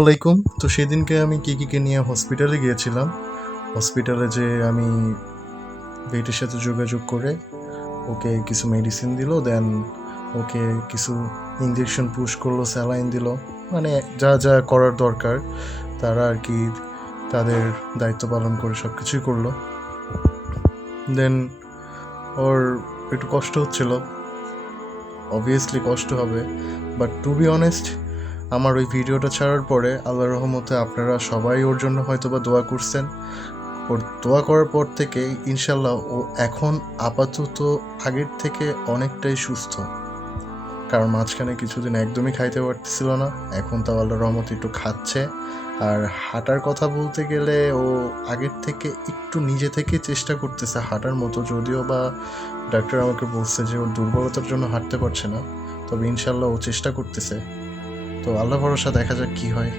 আসসালামাইকুম। তো সেদিনকে আমি কিকিকে নিয়ে হসপিটালে গিয়েছিলাম। হসপিটালে যে আমি ভেটের সাথে যোগাযোগ করে ওকে কিছু মেডিসিন দিল, দেন ওকে কিছু ইঞ্জেকশন পুশ করলো, স্যালাইন দিল, মানে যা যা করার দরকার তারা আর কি তাদের দায়িত্ব পালন করে সব কিছুই করলো। দেন ওর একটু কষ্ট হচ্ছিল, অবভিয়াসলি কষ্ট হবে, বাট টু বি অনেস্ট আমার ওই ভিডিওটা ছাড়ার পরে আল্লাহর রহমতে আপনারা সবাই ওর জন্য হয়তো বা দোয়া করছেন। ওর দোয়া করার পর থেকে ইনশাল্লাহ ও এখন আপাতত আগের থেকে অনেকটাই সুস্থ। কারণ মাঝখানে কিছুদিন একদমই খাইতে পারতেছিল না, এখন তাও আল্লাহর রহমতে একটু খাচ্ছে। আর হাঁটার কথা বলতে গেলে ও আগের থেকে একটু নিজে থেকে চেষ্টা করতেছে হাঁটার মতো, যদিও বা ডাক্তার আমাকে বলছে যে ওর দুর্বলতার জন্য হাঁটতে পারছে না, তবে ইনশাল্লাহ ও চেষ্টা করতেছে। তো আল্লাহ ভরসা, দেখা যাক কী হয়।